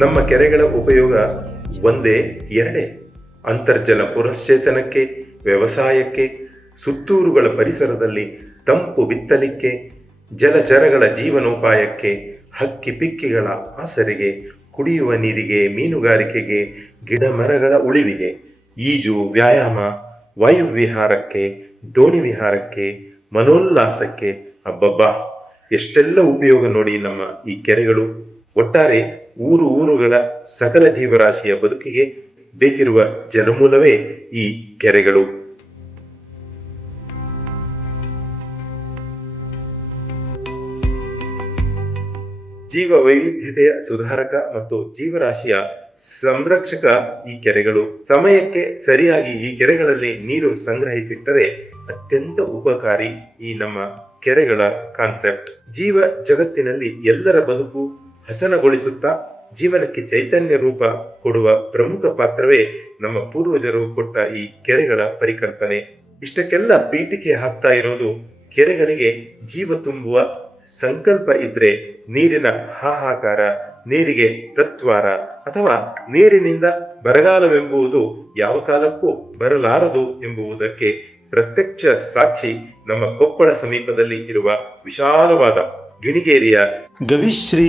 ನಮ್ಮ ಕೆರೆಗಳ ಉಪಯೋಗ ಒಂದೇ ಎರಡೇ. ಅಂತರ್ಜಲ ಪುನಶ್ಚೇತನಕ್ಕೆ, ವ್ಯವಸಾಯಕ್ಕೆ, ಸುತ್ತೂರುಗಳ ಪರಿಸರದಲ್ಲಿ ತಂಪು ಬಿತ್ತಲಿಕ್ಕೆ, ಜಲಚರಗಳ ಜೀವನೋಪಾಯಕ್ಕೆ, ಹಕ್ಕಿ ಪಿಕ್ಕಿಗಳ ಆಸರೆಗೆ, ಕುಡಿಯುವ ನೀರಿಗೆ, ಮೀನುಗಾರಿಕೆಗೆ, ಗಿಡ ಮರಗಳ ಉಳಿವಿಗೆ, ಈಜು, ವ್ಯಾಯಾಮ, ವಾಯುವಿಹಾರಕ್ಕೆ, ದೋಣಿ ವಿಹಾರಕ್ಕೆ, ಮನೋಲ್ಲಾಸಕ್ಕೆ. ಅಬ್ಬಬ್ಬಾ, ಎಷ್ಟೆಲ್ಲ ಉಪಯೋಗ ನೋಡಿ ನಮ್ಮ ಈ ಕೆರೆಗಳು. ಒಟ್ಟಾರೆ ಊರುಗಳ ಸಕಲ ಜೀವರಾಶಿಯ ಬದುಕಿಗೆ ಬೇಕಿರುವ ಜಲಮೂಲವೇ ಈ ಕೆರೆಗಳು. ಜೀವ ವೈವಿಧ್ಯತೆಯ ಸುಧಾರಕ ಮತ್ತು ಜೀವರಾಶಿಯ ಸಂರಕ್ಷಕ ಈ ಕೆರೆಗಳು. ಸಮಯಕ್ಕೆ ಸರಿಯಾಗಿ ಈ ಕೆರೆಗಳಲ್ಲಿ ನೀರು ಸಂಗ್ರಹಿಸಿಟ್ಟರೆ ಅತ್ಯಂತ ಉಪಕಾರಿ ಈ ನಮ್ಮ ಕೆರೆಗಳ ಕಾನ್ಸೆಪ್ಟ್. ಜೀವ ಜಗತ್ತಿನಲ್ಲಿ ಎಲ್ಲರ ಬದುಕು ಹಸನಗೊಳಿಸುತ್ತಾ ಜೀವನಕ್ಕೆ ಚೈತನ್ಯ ರೂಪ ಕೊಡುವ ಪ್ರಮುಖ ಪಾತ್ರವೇ ನಮ್ಮ ಪೂರ್ವಜರು ಕೊಟ್ಟ ಈ ಕೆರೆಗಳ ಪರಿಕಲ್ಪನೆ. ಇಷ್ಟಕ್ಕೆಲ್ಲ ಪೀಠಿಕೆ ಹಾಕ್ತಾ ಇರೋದು ಕೆರೆಗಳಿಗೆ ಜೀವ ತುಂಬುವ ಸಂಕಲ್ಪ ಇದ್ರೆ ನೀರಿನ ಹಾಹಾಕಾರ, ನೀರಿಗೆ ತತ್ವಾರ ಅಥವಾ ನೀರಿನಿಂದ ಬರಗಾಲವೆಂಬುದು ಯಾವ ಕಾಲಕ್ಕೂ ಬರಲಾರದು ಎಂಬುದಕ್ಕೆ ಪ್ರತ್ಯಕ್ಷ ಸಾಕ್ಷಿ ನಮ್ಮ ಕೊಪ್ಪಳ ಸಮೀಪದಲ್ಲಿ ಇರುವ ವಿಶಾಲವಾದ ಗಿಣಿಗೇರಿಯ ಗವಿಶ್ರೀ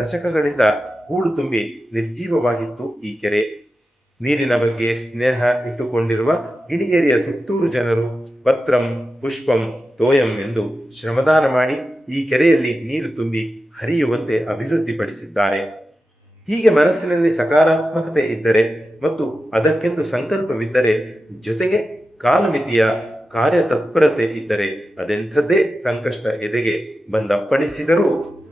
ದಶಕಗಳಿಂದ ಹೂಳು ತುಂಬಿ ನಿರ್ಜೀವವಾಗಿತ್ತು ಈ ಕೆರೆ. ನೀರಿನ ಬಗ್ಗೆ ಸ್ನೇಹ ಇಟ್ಟುಕೊಂಡಿರುವ ಗಿಣಿಗೇರಿಯ ಸುತ್ತೂರು ಜನರು ಪತ್ರಂ ಪುಷ್ಪಂ ತೋಯಂ ಎಂದು ಶ್ರಮದಾನ ಮಾಡಿ ಈ ಕೆರೆಯಲ್ಲಿ ನೀರು ತುಂಬಿ ಹರಿಯುವಂತೆ ಅಭಿವೃದ್ಧಿಪಡಿಸಿದ್ದಾರೆ. ಹೀಗೆ ಮನಸ್ಸಿನಲ್ಲಿ ಸಕಾರಾತ್ಮಕತೆ ಇದ್ದರೆ ಮತ್ತು ಅದಕ್ಕೆಂದು ಸಂಕಲ್ಪವಿದ್ದರೆ, ಜೊತೆಗೆ ಕಾಲಮಿತಿಯ ಕಾರ್ಯತತ್ಪರತೆ ಇದ್ದರೆ ಅದೆಂಥದ್ದೇ ಸಂಕಷ್ಟ ಎದೆಗೆ ಬಂದಪ್ಪಣಿಸಿದರೂ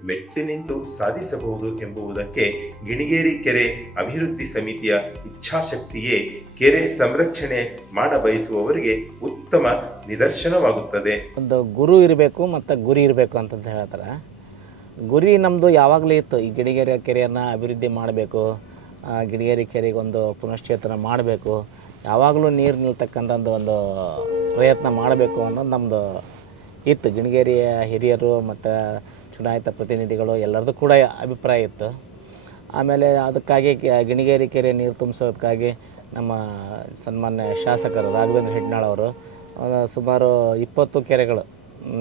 ಮೆಟ್ಟಿ ನಿಂತು ಸಾಧಿಸಬಹುದು ಎಂಬುದಕ್ಕೆ ಗಿಣಿಗೇರಿ ಕೆರೆ ಅಭಿವೃದ್ಧಿ ಸಮಿತಿಯ ಇಚ್ಛಾಶಕ್ತಿಯೇ ಕೆರೆ ಸಂರಕ್ಷಣೆ ಮಾಡಬಯಸುವವರಿಗೆ ಉತ್ತಮ ನಿದರ್ಶನವಾಗುತ್ತದೆ. ಒಂದು ಗುರು ಇರಬೇಕು ಮತ್ತು ಗುರಿ ಇರಬೇಕು ಅಂತ ಹೇಳ್ತಾರೆ. ಗುರಿ ನಮ್ಮದು ಯಾವಾಗಲೂ ಇತ್ತು, ಈ ಗಿಣಿಗೇರಿ ಕೆರೆಯನ್ನು ಅಭಿವೃದ್ಧಿ ಮಾಡಬೇಕು, ಗಿಣಿಗೇರಿ ಕೆರೆಗೆ ಒಂದು ಪುನಶ್ಚೇತನ ಮಾಡಬೇಕು, ಯಾವಾಗಲೂ ನೀರು ನಿಲ್ತಕ್ಕಂಥ ಒಂದು ಪ್ರಯತ್ನ ಮಾಡಬೇಕು ಅನ್ನೋದು ನಮ್ಮದು ಇತ್ತು. ಗಿಣಿಗೇರಿಯ ಹಿರಿಯರು ಮತ್ತು ಚುನಾಯಿತ ಪ್ರತಿನಿಧಿಗಳು ಎಲ್ಲರದ್ದು ಕೂಡ ಅಭಿಪ್ರಾಯ ಇತ್ತು. ಆಮೇಲೆ ಅದಕ್ಕಾಗಿ ಗಿಣಿಗೇರಿ ಕೆರೆ ನೀರು ತುಂಬಿಸೋದಕ್ಕಾಗಿ ನಮ್ಮ ಸನ್ಮಾನ್ಯ ಶಾಸಕರು ರಾಘವೇಂದ್ರ ಹೆಡ್ನಾಳ್ ಅವರು ಸುಮಾರು 20 ಕೆರೆಗಳು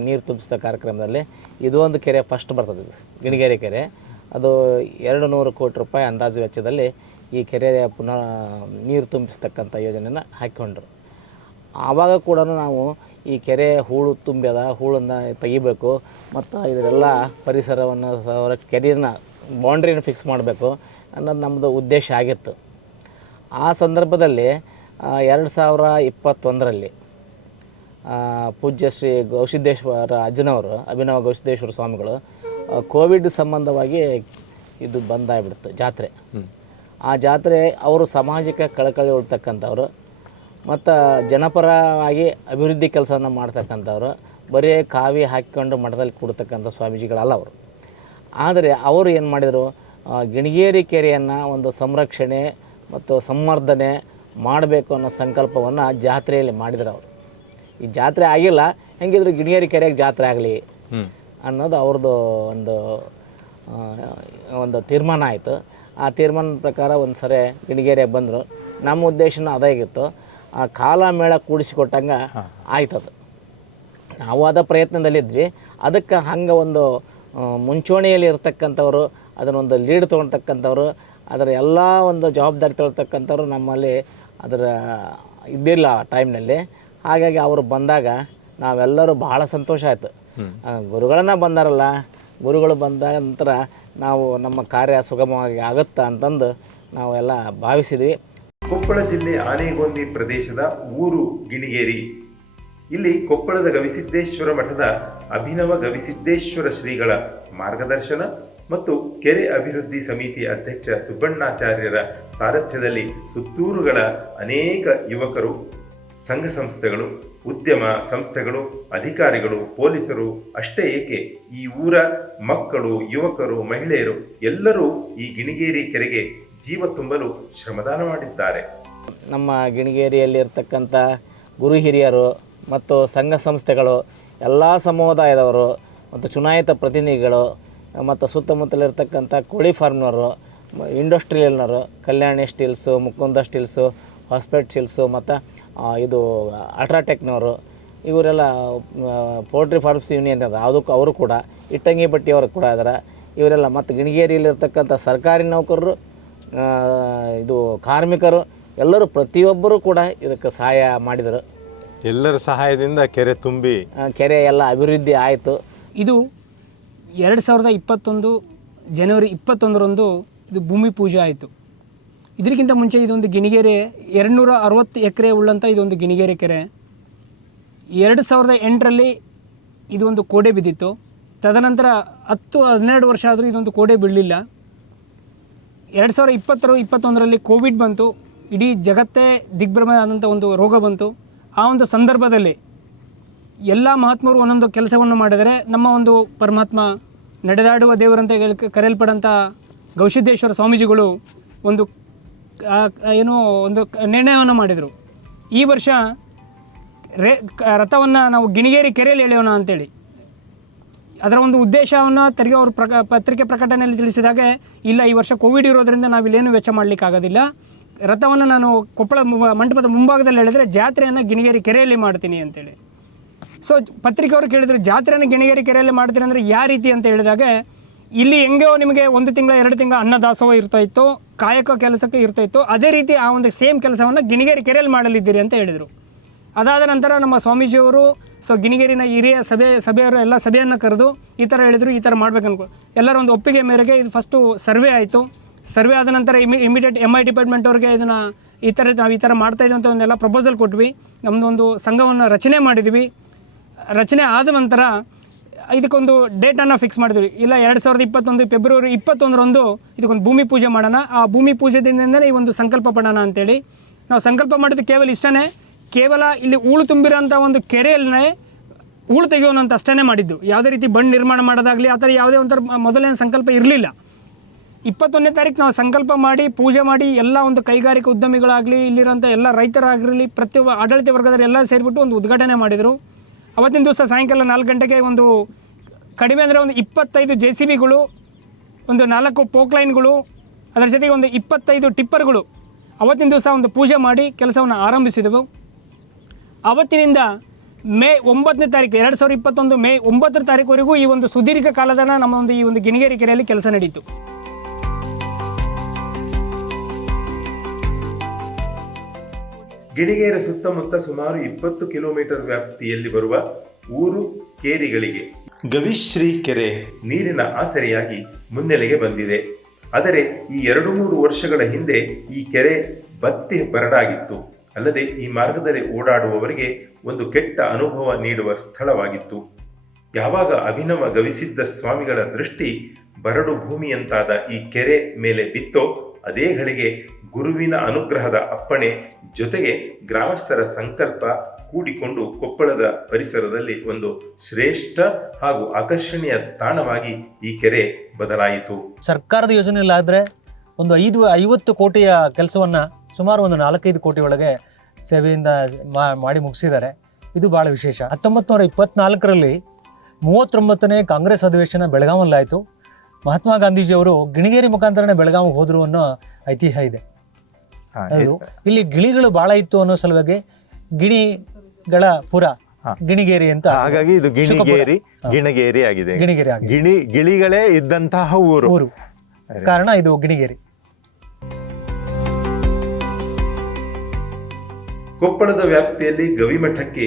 ನೀರು ತುಂಬಿಸಿದ ಕಾರ್ಯಕ್ರಮದಲ್ಲಿ ಇದು ಒಂದು ಕೆರೆ ಫಸ್ಟ್ ಬರ್ತದೆ. ಗಿಣಿಗೇರಿ ಕೆರೆ ಅದು 200 ಕೋಟಿ ರೂಪಾಯಿ ಅಂದಾಜು ವೆಚ್ಚದಲ್ಲಿ ಈ ಕೆರೆಯ ಪುನಃ ನೀರು ತುಂಬಿಸ್ತಕ್ಕಂಥ ಯೋಜನೆಯನ್ನು ಹಾಕಿಕೊಂಡ್ರು. ಆವಾಗ ಕೂಡ ನಾವು ಈ ಕೆರೆ ಹೂಳು ತುಂಬ್ಯದ, ಹೂಳನ್ನು ತೆಗಿಬೇಕು ಮತ್ತು ಇದರೆಲ್ಲ ಪರಿಸರವನ್ನು ಕೆರೆಯನ್ನು ಬೌಂಡ್ರಿನ ಫಿಕ್ಸ್ ಮಾಡಬೇಕು ಅನ್ನೋದು ನಮ್ಮದು ಉದ್ದೇಶ ಆಗಿತ್ತು. ಆ ಸಂದರ್ಭದಲ್ಲಿ 2021ರಲ್ಲಿ ಪೂಜ್ಯ ಶ್ರೀ ಗವಿಸಿದ್ದೇಶ್ವರ ಅಜ್ಜನವರು, ಅಭಿನವ ಗವಿಸಿದ್ದೇಶ್ವರ ಸ್ವಾಮಿಗಳು ಕೋವಿಡ್ ಸಂಬಂಧವಾಗಿ ಇದು ಬಂದಾಗ್ಬಿಡ್ತು ಜಾತ್ರೆ. ಆ ಜಾತ್ರೆ ಅವರು ಸಾಮಾಜಿಕ ಕಳಕಳಿ ಉಳ್ತಕ್ಕಂಥವ್ರು ಮತ್ತು ಜನಪರವಾಗಿ ಅಭಿವೃದ್ಧಿ ಕೆಲಸನ ಮಾಡ್ತಕ್ಕಂಥವ್ರು, ಬರೀ ಕಾವಿ ಹಾಕಿಕೊಂಡು ಮಠದಲ್ಲಿ ಕೊಡ್ತಕ್ಕಂಥ ಸ್ವಾಮೀಜಿಗಳಲ್ಲ ಅವರು. ಆದರೆ ಅವರು ಏನು ಮಾಡಿದರು, ಗಿಣಿಗೇರಿ ಕೆರೆಯನ್ನು ಒಂದು ಸಂರಕ್ಷಣೆ ಮತ್ತು ಸಂವರ್ಧನೆ ಮಾಡಬೇಕು ಅನ್ನೋ ಸಂಕಲ್ಪವನ್ನು ಜಾತ್ರೆಯಲ್ಲಿ ಮಾಡಿದ್ರು ಅವರು. ಈ ಜಾತ್ರೆ ಆಗಿಲ್ಲ, ಹೆಂಗಿದ್ರು ಗಿಣಿಗೇರಿ ಕೆರೆಗೆ ಜಾತ್ರೆ ಆಗಲಿ ಅನ್ನೋದು ಅವ್ರದ್ದು ಒಂದು ತೀರ್ಮಾನ ಆಯಿತು. ಆ ತೀರ್ಮಾನದ ಪ್ರಕಾರ ಒಂದು ಸರಿ ಗಿಣಿಗೇರಿಗೆ ಬಂದರು. ನಮ್ಮ ಉದ್ದೇಶನೂ ಅದಾಗಿತ್ತು, ಆ ಕಾಲ ಮೇಳ ಕೂಡಿಸಿಕೊಟ್ಟಂಗೆ ಆಯ್ತದು. ನಾವು ಅದ ಪ್ರಯತ್ನದಲ್ಲಿದ್ವಿ. ಅದಕ್ಕೆ ಹಂಗೆ ಒಂದು ಮುಂಚೂಣಿಯಲ್ಲಿ ಇರ್ತಕ್ಕಂಥವ್ರು, ಅದನ್ನೊಂದು ಲೀಡ್ ತೊಗೊಳ್ತಕ್ಕಂಥವ್ರು, ಅದರ ಎಲ್ಲ ಒಂದು ಜವಾಬ್ದಾರಿ ತೊಗೊಳ್ತಕ್ಕಂಥವ್ರು ನಮ್ಮಲ್ಲಿ ಅದರ ಇದ್ದಿಲ್ಲ ಟೈಮ್ನಲ್ಲಿ. ಹಾಗಾಗಿ ಅವರು ಬಂದಾಗ ನಾವೆಲ್ಲರೂ ಬಹಳ ಸಂತೋಷ ಆಯಿತು. ಗುರುಗಳನ್ನ ಬಂದಾರಲ್ಲ, ಗುರುಗಳು ಬಂದ ನಂತರ ನಾವು ನಮ್ಮ ಕಾರ್ಯ ಸುಗಮವಾಗಿ ಆಗುತ್ತಾ ಅಂತಂದು ನಾವೆಲ್ಲ ಭಾವಿಸಿದ್ವಿ. ಕೊಪ್ಪಳ ಜಿಲ್ಲೆ ಆನೆಗೊಂದಿ ಪ್ರದೇಶದ ಊರು ಗಿಣಿಗೇರಿ. ಇಲ್ಲಿ ಕೊಪ್ಪಳದ ಗವಿಸಿದ್ದೇಶ್ವರ ಮಠದ ಅಭಿನವ ಗವಿಸಿದ್ದೇಶ್ವರ ಶ್ರೀಗಳ ಮಾರ್ಗದರ್ಶನ ಮತ್ತು ಕೆರೆ ಅಭಿವೃದ್ಧಿ ಸಮಿತಿ ಅಧ್ಯಕ್ಷ ಸುಬ್ಬಣ್ಣಾಚಾರ್ಯರ ಸಾರಥ್ಯದಲ್ಲಿ ಸುತ್ತೂರುಗಳ ಅನೇಕ ಯುವಕರು ಸಂಘ ಸಂಸ್ಥೆಗಳು, ಉದ್ಯಮ ಸಂಸ್ಥೆಗಳು, ಅಧಿಕಾರಿಗಳು, ಪೊಲೀಸರು ಅಷ್ಟೇ ಏಕೆ ಈ ಊರ ಮಕ್ಕಳು, ಯುವಕರು, ಮಹಿಳೆಯರು ಎಲ್ಲರೂ ಈ ಗಿಣಿಗೇರಿ ಕೆರೆಗೆ ಜೀವ ತುಂಬಲು ಶ್ರಮದಾನ ಮಾಡಿದ್ದಾರೆ. ನಮ್ಮ ಗಿಣಿಗೇರಿಯಲ್ಲಿರ್ತಕ್ಕಂಥ ಗುರು ಹಿರಿಯರು ಮತ್ತು ಸಂಘ ಸಂಸ್ಥೆಗಳು, ಎಲ್ಲ ಸಮುದಾಯದವರು ಮತ್ತು ಚುನಾಯಿತ ಪ್ರತಿನಿಧಿಗಳು ಮತ್ತು ಸುತ್ತಮುತ್ತಲಿರ್ತಕ್ಕಂಥ ಕೋಳಿ ಫಾರ್ಮ್ನವರು, ಇಂಡಸ್ಟ್ರಿಯಲ್ನವರು, ಕಲ್ಯಾಣಿ ಸ್ಟೀಲ್ಸು, ಮುಕುಂದ ಸ್ಟೀಲ್ಸು, ಹಾಸ್ಪೆಟ್ ಸ್ಟೀಲ್ಸು ಮತ್ತು ಇದು ಅಲ್ಟ್ರಾಟೆಕ್ನವರು, ಇವರೆಲ್ಲ ಪೋಲ್ಟ್ರಿ ಫಾರ್ಮ್ಸ್ ಯೂನಿಯನ್ ಅದ ಅದಕ್ಕೂ ಅವರು ಕೂಡ, ಇಟ್ಟಂಗಿ ಬಟ್ಟಿಯವರು ಕೂಡ ಅದರ ಇವರೆಲ್ಲ, ಮತ್ತು ಗಿಣಿಗೇರಿಯಲ್ಲಿರ್ತಕ್ಕಂಥ ಸರ್ಕಾರಿ ನೌಕರರು, ಇದು ಕಾರ್ಮಿಕರು ಎಲ್ಲರೂ ಪ್ರತಿಯೊಬ್ಬರೂ ಕೂಡ ಇದಕ್ಕೆ ಸಹಾಯ ಮಾಡಿದರು. ಎಲ್ಲರ ಸಹಾಯದಿಂದ ಕೆರೆ ತುಂಬಿ ಕೆರೆ ಎಲ್ಲ ಅಭಿವೃದ್ಧಿ ಆಯಿತು. ಇದು 2021 ಜನವರಿ 21ರಂದು ಇದು ಭೂಮಿ ಪೂಜೆ ಆಯಿತು. ಇದಕ್ಕಿಂತ ಮುಂಚೆ ಇದೊಂದು ಗಿಣಿಗೆರೆ 260 ಎಕರೆ ಉಳ್ಳಂಥ ಇದೊಂದು ಗಿಣಿಗೆರೆ ಕೆರೆ. 2008ರಲ್ಲಿ ಇದೊಂದು ಕೋಡೆ ಬಿದ್ದಿತ್ತು. ತದನಂತರ 10-12 ವರ್ಷ ಆದರೂ ಇದೊಂದು ಕೋಡೆ ಬೀಳಲಿಲ್ಲ. 2020-21ರಲ್ಲಿ ಕೋವಿಡ್ ಬಂತು. ಇಡೀ ಜಗತ್ತೇ ದಿಗ್ಭ್ರಮೆ ಆದಂಥ ಒಂದು ರೋಗ ಬಂತು. ಆ ಒಂದು ಸಂದರ್ಭದಲ್ಲಿ ಎಲ್ಲ ಮಹಾತ್ಮರು ಒಂದೊಂದು ಕೆಲಸವನ್ನು ಮಾಡಿದರೆ ನಮ್ಮ ಒಂದು ಪರಮಾತ್ಮ ನಡೆದಾಡುವ ದೇವರಂತ ಕರೆಯಲ್ಪಡಂಥ ಗವಿಸಿದ್ದೇಶ್ವರ ಸ್ವಾಮೀಜಿಗಳು ಒಂದು ಒಂದು ನಿರ್ಣಯವನ್ನು ಮಾಡಿದರು. ಈ ವರ್ಷ ರಥವನ್ನು ನಾವು ಗಿಣಿಗೇರಿ ಕೆರೆಯಲ್ಲಿ ಎಳೆಯೋಣ ಅಂತೇಳಿ. ಅದರ ಒಂದು ಉದ್ದೇಶವನ್ನು ತೆರಿಗೆ ಅವರು ಪತ್ರಿಕೆ ಪ್ರಕಟಣೆಯಲ್ಲಿ ತಿಳಿಸಿದಾಗ, ಇಲ್ಲ ಈ ವರ್ಷ ಕೋವಿಡ್ ಇರೋದರಿಂದ ನಾವಿಲ್ಲೇನು ವೆಚ್ಚ ಮಾಡಲಿಕ್ಕಾಗೋದಿಲ್ಲ, ರಥವನ್ನು ನಾನು ಕೊಪ್ಪಳ ಮಂಟಪದ ಮುಂಭಾಗದಲ್ಲಿ ಎಳೆದರೆ ಜಾತ್ರೆಯನ್ನು ಗಿಣಿಗೇರಿ ಕೆರೆಯಲ್ಲಿ ಮಾಡ್ತೀನಿ ಅಂತೇಳಿ. ಸೊ ಪತ್ರಿಕೆಯವರು ಕೇಳಿದರು, ಜಾತ್ರೆಯನ್ನು ಗಿಣಿಗೇರಿ ಕೆರೆಯಲ್ಲಿ ಮಾಡ್ತೀನಿ ಅಂದರೆ ಯಾವ ರೀತಿ ಅಂತ ಹೇಳಿದಾಗ, ಇಲ್ಲಿ ಹೆಂಗೋ ನಿಮಗೆ 1 ತಿಂಗಳ 2 ತಿಂಗಳ ಅನ್ನದಾಸೋಹ ಇರ್ತಾಯಿತ್ತು, ಕಾಯಕ ಕೆಲಸಕ್ಕೆ ಇರ್ತಾಯಿತ್ತು, ಅದೇ ರೀತಿ ಆ ಒಂದು ಸೇಮ್ ಕೆಲಸವನ್ನು ಗಿಣಿಗೇರಿ ಕೆರೆಯಲ್ಲಿ ಮಾಡಲಿದ್ದೀರಿ ಅಂತ ಹೇಳಿದರು. ಅದಾದ ನಂತರ ನಮ್ಮ ಸ್ವಾಮೀಜಿಯವರು ಗಿಣಿಗೇರಿನ ಹಿರಿಯ ಸಭೆಯವರು ಎಲ್ಲ ಸಭೆಯನ್ನು ಕರೆದು ಈ ಥರ ಹೇಳಿದರು, ಈ ಥರ ಮಾಡ್ಬೇಕು ಎಲ್ಲರ ಒಂದು ಒಪ್ಪಿಗೆ ಮೇರೆಗೆ ಇದು ಫಸ್ಟು ಸರ್ವೆ ಆಯಿತು. ಸರ್ವೆ ಆದ ನಂತರ ಇಮಿಡಿಯೇಟ್ MI ಡಿಪಾರ್ಟ್ಮೆಂಟ್ ಅವ್ರಿಗೆ ಇದನ್ನು ನಾವು ಈ ಥರ ಮಾಡ್ತಾಯಿದ್ದೀವಿ ಅಂತ ಒಂದೆಲ್ಲ ಪ್ರಪೋಸಲ್ ಕೊಟ್ವಿ. ನಮ್ಮದೊಂದು ಸಂಘವನ್ನು ರಚನೆ ಮಾಡಿದ್ವಿ. ರಚನೆ ಆದ ನಂತರ ಇದಕ್ಕೊಂದು ಡೇಟನ್ನು ಫಿಕ್ಸ್ ಮಾಡಿದ್ವಿ. ಇಲ್ಲ 2021 ಫೆಬ್ರವರಿ 21ರಂದು ಇದಕ್ಕೊಂದು ಭೂಮಿ ಪೂಜೆ ಮಾಡೋಣ, ಆ ಭೂಮಿ ಪೂಜೆದಿಂದಲೇ ಈ ಒಂದು ಸಂಕಲ್ಪ ಪಡೋಣ ಅಂತೇಳಿ ನಾವು ಸಂಕಲ್ಪ ಮಾಡಿದ್ದು ಕೇವಲ ಇಷ್ಟೇ. ಕೇವಲ ಇಲ್ಲಿ ಹೂಳು ತುಂಬಿರೋಂಥ ಒಂದು ಕೆರೆಯಲ್ಲೇ ಹೂಳು ತೆಗೆಯೋಣ ಅಂತ ಅಷ್ಟೇ ಮಾಡಿದ್ದು. ಯಾವುದೇ ರೀತಿ ಬಂಡ್ ನಿರ್ಮಾಣ ಮಾಡೋದಾಗಲಿ ಆ ಥರ ಯಾವುದೇ ಒಂಥರ ಮೊದಲನೇ ಸಂಕಲ್ಪ ಇರಲಿಲ್ಲ. 21ನೇ ತಾರೀಕು ನಾವು ಸಂಕಲ್ಪ ಮಾಡಿ ಪೂಜೆ ಮಾಡಿ ಎಲ್ಲ ಒಂದು ಕೈಗಾರಿಕಾ ಉದ್ಯಮಿಗಳಾಗಲಿ, ಇಲ್ಲಿರೋಂಥ ಎಲ್ಲ ರೈತರಾಗಿರಲಿ, ಪ್ರತಿಯೊಬ್ಬ ಆಡಳಿತ ವರ್ಗದವರು ಎಲ್ಲ ಸೇರಿಬಿಟ್ಟು ಒಂದು ಉದ್ಘಾಟನೆ ಮಾಡಿದರು. ಅವತ್ತಿನ ದಿವಸ ಸಾಯಂಕಾಲ 4 ಗಂಟೆಗೆ ಒಂದು ಕಡಿಮೆ ಅಂದರೆ ಒಂದು 25 JCBಗಳು, ಒಂದು 4 ಪೋಕ್ಲೈನ್ಗಳು, ಅದರ ಜೊತೆಗೆ ಒಂದು 25 ಟಿಪ್ಪರ್ಗಳು ಅವತ್ತಿನ ದಿವಸ ಒಂದು ಪೂಜೆ ಮಾಡಿ ಕೆಲಸವನ್ನು ಆರಂಭಿಸಿದೆವು. ಅವತ್ತಿನಿಂದ ಮೇ 9ನೇ ತಾರೀಕು 2021 ಮೇ 9ರ ತಾರೀಕುವರೆಗೂ ಈ ಒಂದು ಸುದೀರ್ಘ ಕಾಲದ ನಮ್ಮ ಒಂದು ಈ ಒಂದು ಗಿಣಿಗೇರಿ ಕೆರೆಯಲ್ಲಿ ಕೆಲಸ ನಡೀತು. ಗಿಣಿಗೇರಿ ಸುತ್ತಮುತ್ತ ಸುಮಾರು 20 ಕಿಲೋಮೀಟರ್ ವ್ಯಾಪ್ತಿಯಲ್ಲಿ ಬರುವ ಊರು ಕೇರಿಗಳಿಗೆ ಗವಿಶ್ರೀ ಕೆರೆ ನೀರಿನ ಆಸರೆಯಾಗಿ ಮುನ್ನೆಲೆಗೆ ಬಂದಿದೆ. ಆದರೆ ಈ 2-3 ವರ್ಷಗಳ ಹಿಂದೆ ಈ ಕೆರೆ ಬತ್ತಿ ಬರಡಾಗಿತ್ತು. ಅಲ್ಲದೆ ಈ ಮಾರ್ಗದಲ್ಲಿ ಓಡಾಡುವವರಿಗೆ ಒಂದು ಕೆಟ್ಟ ಅನುಭವ ನೀಡುವ ಸ್ಥಳವಾಗಿತ್ತು. ಯಾವಾಗ ಅಭಿನವ ಗವಿಸಿದ್ದ ಸ್ವಾಮಿಗಳ ದೃಷ್ಟಿ ಬರಡು ಭೂಮಿಯಂತಾದ ಈ ಕೆರೆ ಮೇಲೆ ಬಿತ್ತೋ, ಅದೇ ಗಳಿಗೆ ಗುರುವಿನ ಅನುಗ್ರಹದ ಅಪ್ಪಣೆ ಜೊತೆಗೆ ಗ್ರಾಮಸ್ಥರ ಸಂಕಲ್ಪ ಕೂಡಿಕೊಂಡು ಕೊಪ್ಪಳದ ಪರಿಸರದಲ್ಲಿ ಒಂದು ಶ್ರೇಷ್ಠ ಹಾಗೂ ಆಕರ್ಷಣೀಯ ತಾಣವಾಗಿ ಈ ಕೆರೆ ಬದಲಾಯಿತು. ಸರ್ಕಾರದ ಯೋಜನೆಯಲ್ಲಾದರೆ ಒಂದು 50 ಕೋಟಿಯ ಕೆಲಸವನ್ನು ಸುಮಾರು ಒಂದು 4-5 ಕೋಟಿ ಒಳಗೆ ಸೇವೆಯಿಂದ ಮಾಡಿ ಮುಗಿಸಿದ್ದಾರೆ. ಇದು ಭಾಳ ವಿಶೇಷ. 1924ರಲ್ಲಿ 39ನೇ ಕಾಂಗ್ರೆಸ್ ಅಧಿವೇಶನ ಬೆಳಗಾವಲ್ಲಾಯಿತು. ಮಹಾತ್ಮ ಗಾಂಧೀಜಿಯವರು ಗಿಣಿಗೇರಿ ಮುಖಾಂತರನೇ ಬೆಳಗಾವಿಗೆ ಹೋದ್ರು ಅನ್ನೋ ಐತಿಹ್ಯ ಇದೆ. ಅದು ಇಲ್ಲಿ ಗಿಳಿಗಳು ಭಾಳ ಇತ್ತು ಅನ್ನೋ ಸಲುವಾಗಿ ಗಿಣಿಗಳ ಪುರ ಗಿಣಿಗೇರಿ ಅಂತ, ಹಾಗಾಗಿ ಇದು ಗಿಣಿಗೇರಿ ಆಗಿದೆ. ಗಿಳಿಗಳೇ ಇದ್ದಂತಹ ಊರು ಕಾರಣ ಇದು ಗಿಣಿಗೇರಿ. ಕೊಪ್ಪಳದ ವ್ಯಾಪ್ತಿಯಲ್ಲಿ ಗವಿಮಠಕ್ಕೆ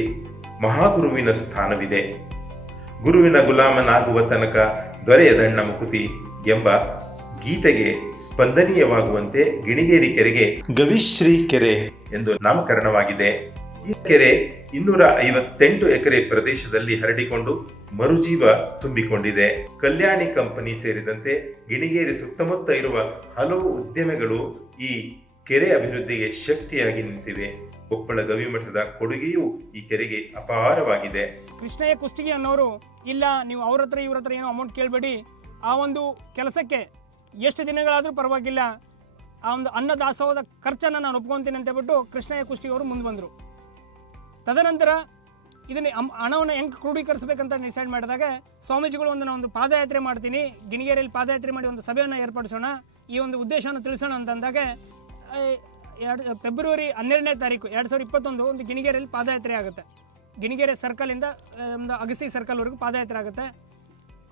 ಮಹಾಗುರುವಿನ ಸ್ಥಾನವಿದೆ. ಗುರುವಿನ ಗುಲಾಮನಾಗುವ ತನಕ ದೊರೆಯದಣ್ಣ ಮುಕುತಿ ಎಂಬ ಗೀತೆಗೆ ಸ್ಪಂದನೀಯವಾಗುವಂತೆ ಗಿಣಿಗೇರಿ ಕೆರೆಗೆ ಗವಿಶ್ರೀ ಕೆರೆ ಎಂದು ನಾಮಕರಣವಾಗಿದೆ. ಈ ಕೆರೆ 258 ಎಕರೆ ಪ್ರದೇಶದಲ್ಲಿ ಹರಡಿಕೊಂಡು ಮರುಜೀವ ತುಂಬಿಕೊಂಡಿದೆ. ಕಲ್ಯಾಣಿ ಕಂಪನಿ ಸೇರಿದಂತೆ ಗಿಣಿಗೇರಿ ಸುತ್ತಮುತ್ತ ಇರುವ ಹಲವು ಉದ್ಯಮಿಗಳು ಈ ಕೆರೆ ಅಭಿವೃದ್ಧಿಗೆ ಶಕ್ತಿಯಾಗಿ ನಿಂತಿವೆ. ಕೊಪ್ಪಳ ಗವಿಮಠದ ಕೊಡುಗೆಯೂ ಈ ಕೆರೆಗೆ ಅಪಾರವಾಗಿದೆ. ಕೃಷ್ಣಯ್ಯ ಕುಷ್ಟಗಿ ಅನ್ನೋರು ಇಲ್ಲ, ನೀವು ಅವ್ರ ಹತ್ರ ಇವ್ರ ಹತ್ರ ಏನೋ ಅಮೌಂಟ್ ಕೇಳಬೇಡಿ, ಆ ಒಂದು ಕೆಲಸಕ್ಕೆ ಎಷ್ಟು ದಿನಗಳಾದರೂ ಪರವಾಗಿಲ್ಲ, ಆ ಒಂದು ಅನ್ನದಾಸೋಹದ ಖರ್ಚನ್ನು ನಾನು ಒಪ್ಕೊತೀನಿ ಅಂತ ಹೇಳ್ಬಿಟ್ಟು ಕೃಷ್ಣಯ್ಯ ಕುಷ್ಟಗಿ ಅವರು ಮುಂದೆ ಬಂದರು. ತದನಂತರ ಇದನ್ನು ಹಣವನ್ನು ಹೆಂಗೆ ಕ್ರೋಢೀಕರಿಸಬೇಕಂತ ಡಿಸೈಡ್ ಮಾಡಿದಾಗ ಸ್ವಾಮೀಜಿಗಳು ಒಂದು ಪಾದಯಾತ್ರೆ ಮಾಡ್ತೀನಿ, ಗಿಣಿಗೇರಿಯಲ್ಲಿ ಪಾದಯಾತ್ರೆ ಮಾಡಿ ಒಂದು ಸಭೆಯನ್ನು ಏರ್ಪಡಿಸೋಣ, ಈ ಒಂದು ಉದ್ದೇಶವನ್ನು ತಿಳಿಸೋಣ ಅಂತಂದಾಗ ಫೆಬ್ರವರಿ 12ನೇ ತಾರೀಕು 2021 ಒಂದು ಗಿಣಿಗೇರಿಯಲ್ಲಿ ಪಾದಯಾತ್ರೆ ಆಗುತ್ತೆ. ಗಿಣಿಗೇರಿ ಸರ್ಕಲಿಂದ ಒಂದು ಅಗಸಿ ಸರ್ಕಲ್ವರೆಗೂ ಪಾದಯಾತ್ರೆ ಆಗುತ್ತೆ.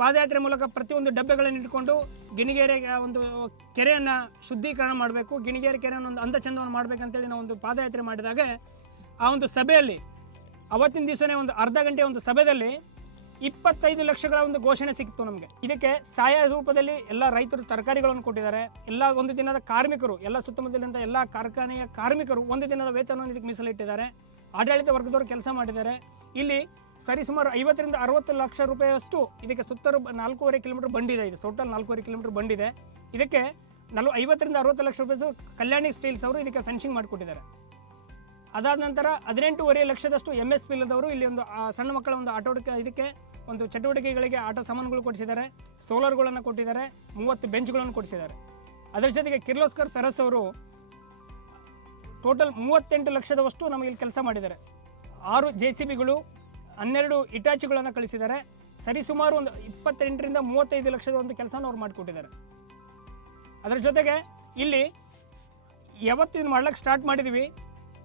ಪಾದಯಾತ್ರೆ ಮೂಲಕ ಪ್ರತಿಯೊಂದು ಡಬ್ಬೆಗಳನ್ನು ಇಟ್ಕೊಂಡು ಗಿಣಿಗೇರಿ ಒಂದು ಕೆರೆಯನ್ನು ಶುದ್ಧೀಕರಣ ಮಾಡಬೇಕು, ಗಿಣಿಗೇರಿ ಕೆರೆಯನ್ನು ಒಂದು ಅಂದ ಚಂದವನ್ನು ಮಾಡಬೇಕಂತೇಳಿ ನಾವು ಒಂದು ಪಾದಯಾತ್ರೆ ಮಾಡಿದಾಗ ಆ ಒಂದು ಸಭೆಯಲ್ಲಿ ಅವತ್ತಿನ ದಿವಸನೇ ಒಂದು ಅರ್ಧ ಗಂಟೆ ಒಂದು ಸಭೆಯಲ್ಲಿ 25 ಲಕ್ಷಗಳ ಒಂದು ಘೋಷಣೆ ಸಿಕ್ತು ನಮಗೆ. ಇದಕ್ಕೆ ಸಹಾಯ ರೂಪದಲ್ಲಿ ಎಲ್ಲ ರೈತರು ತರಕಾರಿಗಳನ್ನು ಕೊಟ್ಟಿದ್ದಾರೆ. ಎಲ್ಲ ಒಂದು ದಿನದ ಕಾರ್ಮಿಕರು, ಎಲ್ಲ ಸುತ್ತಮುತ್ತಲಿಂದ ಎಲ್ಲ ಕಾರ್ಖಾನೆಯ ಕಾರ್ಮಿಕರು ಒಂದು ದಿನದ ವೇತನವನ್ನು ಇದಕ್ಕೆ ಮೀಸಲಿಟ್ಟಿದ್ದಾರೆ. ಆಡಳಿತ ವರ್ಗದವರು ಕೆಲಸ ಮಾಡಿದ್ದಾರೆ. ಇಲ್ಲಿ ಸರಿಸುಮಾರು 50 ರಿಂದ 60 ಲಕ್ಷ ರೂಪಾಯಿಯಷ್ಟು ಇದಕ್ಕೆ ಸುತ್ತಲೂ 4.5 ಕಿಲೋಮೀಟರ್ ಬಂಡಿದೆ. ಇದು ಟೋಟಲ್ 4.5 ಕಿಲೋಮೀಟರ್ ಬಂಡಿದೆ. ಇದಕ್ಕೆ 50 ರಿಂದ 60 ಲಕ್ಷ ರೂಪಾಯಿ ಕಲ್ಯಾಣಿ ಸ್ಟೀಲ್ಸ್ ಅವರು ಇದಕ್ಕೆ ಫೆನ್ಸಿಂಗ್ ಮಾಡಿಕೊಟ್ಟಿದ್ದಾರೆ. ಅದಾದ ನಂತರ 18.5 ಲಕ್ಷದಷ್ಟು MSP ಇಲ್ಲದವರು ಇಲ್ಲಿ ಒಂದು ಸಣ್ಣ ಮಕ್ಕಳ ಒಂದು ಇದಕ್ಕೆ ಒಂದು ಚಟುವಟಿಕೆಗಳಿಗೆ ಆಟ ಸಾಮಾನುಗಳು ಕೊಡಿಸಿದ್ದಾರೆ, ಸೋಲಾರ್ಗಳನ್ನು ಕೊಟ್ಟಿದ್ದಾರೆ, 30 ಬೆಂಚ್ಗಳನ್ನು ಕೊಡಿಸಿದ್ದಾರೆ. ಅದರ ಜೊತೆಗೆ ಕಿರ್ಲೋಸ್ಕರ್ ಫೆರಸ್ ಅವರು ಟೋಟಲ್ 38 ಲಕ್ಷದವಷ್ಟು ನಮಗೆ ಇಲ್ಲಿ ಕೆಲಸ ಮಾಡಿದ್ದಾರೆ. 6 JCBಗಳು, 12 ಇಟಾಚಿಗಳನ್ನು ಕಳಿಸಿದ್ದಾರೆ. ಸರಿಸುಮಾರು ಒಂದು 28 ರಿಂದ 35 ಲಕ್ಷದ ಒಂದು ಕೆಲಸನ ಅವ್ರು ಮಾಡಿಕೊಟ್ಟಿದ್ದಾರೆ. ಅದರ ಜೊತೆಗೆ ಇಲ್ಲಿ ಯಾವತ್ತು ಇದು ಮಾಡ್ಲಿಕ್ಕೆ ಸ್ಟಾರ್ಟ್ ಮಾಡಿದ್ವಿ,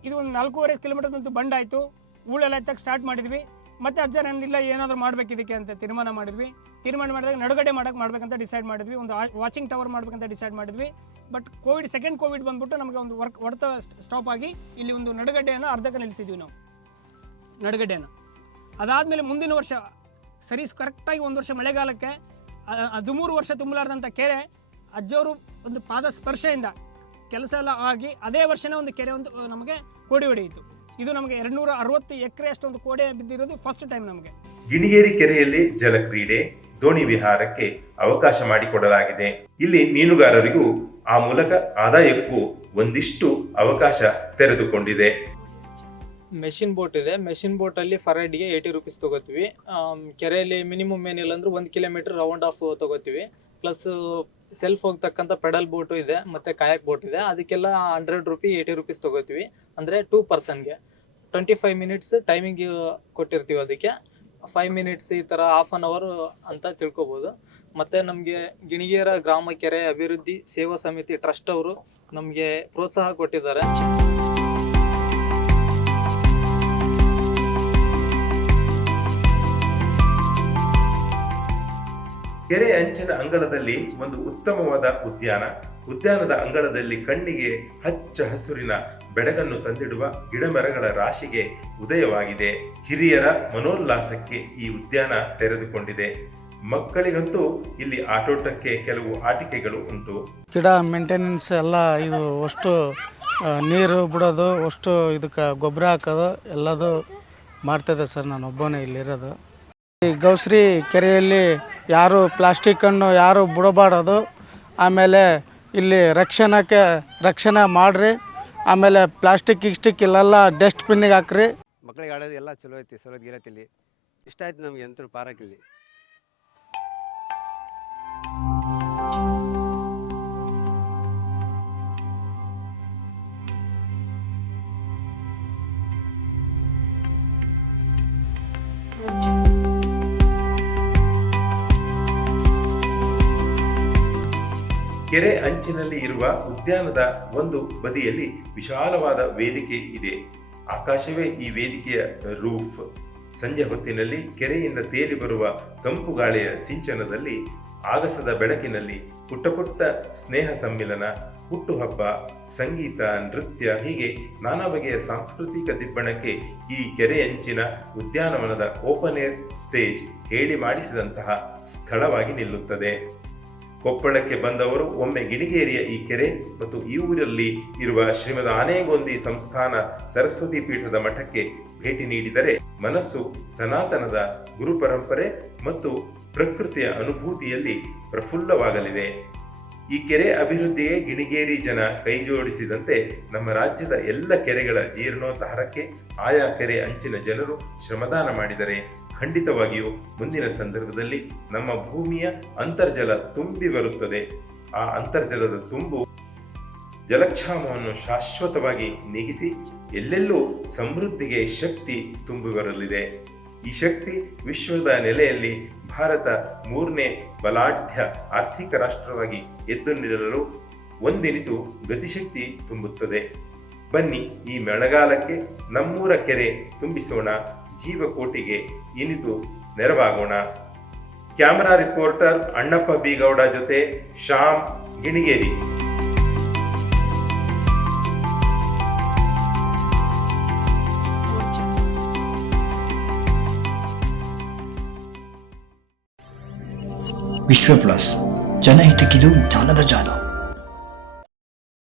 ಇದು ಒಂದು 4.5 ಕಿಲೋಮೀಟರ್ ಒಂದು ಬಂಡ್ ಆಯಿತು, ಊಳೆಲ್ಲ ಎತ್ತಕ್ಕೆ ಸ್ಟಾರ್ಟ್ ಮಾಡಿದ್ವಿ. ಮತ್ತೆ ಅಜ್ಜನಿಲ್ಲ ಏನಾದರೂ ಮಾಡಬೇಕು ಇದಕ್ಕೆ ಅಂತ ತೀರ್ಮಾನ ಮಾಡಿದಾಗ ನಡುಗಡೆ ಮಾಡ್ಬೇಕಂತ ಡಿಸೈಡ್ ಮಾಡಿದ್ವಿ. ಒಂದು ವಾಚಿಂಗ್ ಟವರ್ ಮಾಡ್ಬೇಕಂತ ಡಿಸೈಡ್ ಮಾಡಿದ್ವಿ. ಬಟ್ ಸೆಕೆಂಡ್ ಕೋವಿಡ್ ಬಂದ್ಬಿಟ್ಟು ನಮಗೆ ಒಂದು ಹೊಡೆತ ಸ್ಟಾಪ್ ಆಗಿ ಇಲ್ಲಿ ಒಂದು ನಡುಗಡ್ಡೆಯನ್ನು ಅರ್ಧಕ್ಕೆ ನಿಲ್ಲಿಸಿದ್ವಿ ನಾವು ನಡುಗಡ್ಡೆಯನ್ನು. ಅದಾದಮೇಲೆ ಮುಂದಿನ ವರ್ಷ ಕರೆಕ್ಟಾಗಿ 1 ವರ್ಷ ಮಳೆಗಾಲಕ್ಕೆ 13 ವರ್ಷ ತುಂಬಲಾರ್ದಂಥ ಕೆರೆ ಅಜ್ಜವರು ಒಂದು ಪಾದ ಸ್ಪರ್ಶೆಯಿಂದ ಕೆಲಸ ಎಲ್ಲ ಆಗಿ ಅದೇ ವರ್ಷನೇ ಒಂದು ಕೆರೆ ಒಂದು ನಮಗೆ ಕೋಡಿ ಹೊಡೆಯಿತು. ಇದು ನಮಗೆ 260 ಎಕರೆ ಅಷ್ಟು ಒಂದು ಕೋಡೆ ಬಿದ್ದಿರೋದು ಫಸ್ಟ್ ಟೈಮ್ ನಮಗೆ. ಗಿಣಿಗೇರಿ ಕೆರೆಯಲ್ಲಿ ಜಲಕ್ರೀಡೆ, ದೋಣಿ ವಿಹಾರಕ್ಕೆ ಅವಕಾಶ ಮಾಡಿಕೊಡಲಾಗಿದೆ. ಇಲ್ಲಿ ಮೀನುಗಾರರಿಗೂ ಆ ಮೂಲಕ ಆದಾಯಕ್ಕೂ ಒಂದಿಷ್ಟು ಅವಕಾಶ ತೆರೆದುಕೊಂಡಿದೆ. ಮೆಷಿನ್ ಬೋಟ್ ಇದೆ. ಮೆಷಿನ್ ಬೋಟಲ್ಲಿ ಫರ್ ಹೆಡ್ಗೆ 80 ರೂಪೀಸ್ ತೊಗೋತೀವಿ. ಕೆರೆಯಲ್ಲಿ ಮಿನಿಮಮ್ ಏನಿಲ್ಲ ಅಂದರೂ 1 ಕಿಲೋಮೀಟರ್ ರೌಂಡ್ ಆಫ್ ತೊಗೋತೀವಿ. ಪ್ಲಸ್ ಸೆಲ್ಫ್ ಹೋಗ್ತಕ್ಕಂಥ ಪೆಡಲ್ ಬೋಟು ಇದೆ ಮತ್ತು ಕಾಯಕ್ ಬೋಟ್ ಇದೆ. ಅದಕ್ಕೆಲ್ಲ 100 ರೂಪಿ 80 ರೂಪೀಸ್ ತೊಗೋತೀವಿ. ಅಂದರೆ 2 ಪರ್ಸನ್ಗೆ 25 ಮಿನಿಟ್ಸ್ ಟೈಮಿಂಗ್ ಕೊಟ್ಟಿರ್ತೀವಿ. ಅದಕ್ಕೆ 5 ಮಿನಿಟ್ಸ್ ಈ ಥರ ಹಾಫ್ ಆನ್ ಅವರ್ ಅಂತ ತಿಳ್ಕೊಬೋದು. ಮತ್ತು ನಮಗೆ ಗಿಣಿಗೇರ ಗ್ರಾಮ ಕೆರೆ ಅಭಿವೃದ್ಧಿ ಸೇವಾ ಸಮಿತಿ ಟ್ರಸ್ಟ್ ಅವರು ನಮಗೆ ಪ್ರೋತ್ಸಾಹ ಕೊಟ್ಟಿದ್ದಾರೆ. ಕೆರೆ ಅಂಚಿನ ಅಂಗಳದಲ್ಲಿ ಒಂದು ಉತ್ತಮವಾದ ಉದ್ಯಾನದ ಅಂಗಳದಲ್ಲಿ ಕಣ್ಣಿಗೆ ಹಚ್ಚ ಹಸುರಿನ ಬೆಳಗನ್ನು ತಂದಿಡುವ ಗಿಡಮರಗಳ ರಾಶಿಗೆ ಉದಯವಾಗಿದೆ. ಹಿರಿಯರ ಮನೋಲ್ಲಾಸಕ್ಕೆ ಈ ಉದ್ಯಾನ ತೆರೆದುಕೊಂಡಿದೆ. ಮಕ್ಕಳಿಗಂತೂ ಇಲ್ಲಿ ಆಟೋಟಕ್ಕೆ ಕೆಲವು ಆಟಿಕೆಗಳು ಉಂಟು. ಗಿಡ ಮೇಂಟೆನೆನ್ಸ್ ಎಲ್ಲ ಇದು ಅಷ್ಟು ನೀರು ಬಿಡೋದು, ಅಷ್ಟು ಇದಕ್ಕೆ ಗೊಬ್ಬರ ಹಾಕೋದು ಎಲ್ಲದು ಮಾಡ್ತಿದ್ದೆ ಸರ್. ನಾನು ಒಬ್ಬನೇ ಇಲ್ಲಿರೋದು. ಈ ಗೌಶ್ರೀ ಕೆರೆಯಲ್ಲಿ ಯಾರು ಪ್ಲಾಸ್ಟಿಕ್ಕನ್ನು ಯಾರು ಬಿಡಬಾರ್ದು. ಆಮೇಲೆ ಇಲ್ಲಿ ರಕ್ಷಣೆ ಮಾಡಿರಿ. ಆಮೇಲೆ ಪ್ಲಾಸ್ಟಿಕ್ ಇಲ್ಲೆಲ್ಲ ಡಸ್ಟ್ಬಿನ್ನಿಗೆ ಹಾಕ್ರಿ. ಮಕ್ಕಳಿಗೆ ಆಡೋದು ಎಲ್ಲ ಚಲೋ ಐತಿ, ಗಿರತಿಲ್ಲಿ ಇಷ್ಟ ಆಯ್ತು ನಮಗೆ ಅಂತೂ ಪಾರ್ಕಿಲ್ಲಿ. ಕೆರೆ ಅಂಚಿನಲ್ಲಿ ಇರುವ ಉದ್ಯಾನದ ಒಂದು ಬದಿಯಲ್ಲಿ ವಿಶಾಲವಾದ ವೇದಿಕೆ ಇದೆ. ಆಕಾಶವೇ ಈ ವೇದಿಕೆಯ ರೂಫ್. ಸಂಜೆ ಹೊತ್ತಿನಲ್ಲಿ ಕೆರೆಯಿಂದ ತೇಲಿ ಬರುವ ತಂಪು ಗಾಳಿಯ ಸಿಂಚನದಲ್ಲಿ, ಆಗಸದ ಬೆಳಕಿನಲ್ಲಿ ಪುಟ್ಟ ಸ್ನೇಹ ಸಮ್ಮಿಲನ, ಹುಟ್ಟುಹಬ್ಬ, ಸಂಗೀತ, ನೃತ್ಯ ಹೀಗೆ ನಾನಾ ಬಗೆಯ ಸಾಂಸ್ಕೃತಿಕ ದಿಬ್ಬಣಕ್ಕೆ ಈ ಕೆರೆ ಅಂಚಿನ ಉದ್ಯಾನವನದ ಓಪನ್ ಏರ್ ಸ್ಟೇಜ್ ಹೇಳಿ ಮಾಡಿಸಿದಂತಹ ಸ್ಥಳವಾಗಿ ನಿಲ್ಲುತ್ತದೆ. ಕೊಪ್ಪಳಕ್ಕೆ ಬಂದವರು ಒಮ್ಮೆ ಗಿಣಿಗೇರಿಯ ಈ ಕೆರೆ ಮತ್ತು ಈ ಊರಲ್ಲಿ ಇರುವ ಶ್ರೀಮದ್ ಆನೆಗೊಂದಿ ಸಂಸ್ಥಾನ ಸರಸ್ವತಿ ಪೀಠದ ಮಠಕ್ಕೆ ಭೇಟಿ ನೀಡಿದರೆ ಮನಸ್ಸು ಸನಾತನದ ಗುರು ಪರಂಪರೆ ಮತ್ತು ಪ್ರಕೃತಿಯ ಅನುಭೂತಿಯಲ್ಲಿ ಪ್ರಫುಲ್ಲವಾಗಲಿದೆ. ಈ ಕೆರೆ ಅಭಿವೃದ್ಧಿಗೆ ಗಿಣಿಗೇರಿ ಜನ ಕೈಜೋಡಿಸಿದಂತೆ ನಮ್ಮ ರಾಜ್ಯದ ಎಲ್ಲ ಕೆರೆಗಳ ಜೀರ್ಣೋದ್ಧಾರಕ್ಕೆ ಆಯಾ ಕೆರೆ ಅಂಚಿನ ಜನರು ಶ್ರಮದಾನ ಮಾಡಿದರೆ ಖಂಡಿತವಾಗಿಯೂ ಮುಂದಿನ ಸಂದರ್ಭದಲ್ಲಿ ನಮ್ಮ ಭೂಮಿಯ ಅಂತರ್ಜಲ ತುಂಬಿ ಬರುತ್ತದೆ. ಆ ಅಂತರ್ಜಲದ ತುಂಬು ಜಲಕ್ಷಾಮವನ್ನು ಶಾಶ್ವತವಾಗಿ ನೀಗಿಸಿ ಎಲ್ಲೆಲ್ಲೂ ಸಮೃದ್ಧಿಗೆ ಶಕ್ತಿ ತುಂಬಿ ಬರಲಿದೆ. ಈ ಶಕ್ತಿ ವಿಶ್ವದ ನೆಲೆಯಲ್ಲಿ ಭಾರತ 3ನೇ ಬಲಾಢ್ಯ ಆರ್ಥಿಕ ರಾಷ್ಟ್ರವಾಗಿ ಎದ್ದು ನಿಲ್ಲಲು ಒಂದೆನಿತು ಗತಿಶಕ್ತಿ ತುಂಬುತ್ತದೆ. ಬನ್ನಿ ಈ ಮಳೆಗಾಲಕ್ಕೆ ನಮ್ಮೂರ ಕೆರೆ ತುಂಬಿಸೋಣ, ಜೀವಕೋಟಿಗೆ ಇನಿತು ನೆರವಾಗೋಣ. Camera reporter Annappa B Gowda ಜೊತೆ ಶ್ಯಾಮ್, ಗಿಣಿಗೇರಿ. ವಿಶ್ವ ಪ್ಲಸ್, ಜನಹಿತಕ್ಕಿದು ಜ್ಞಾನದ ಜಾಲ.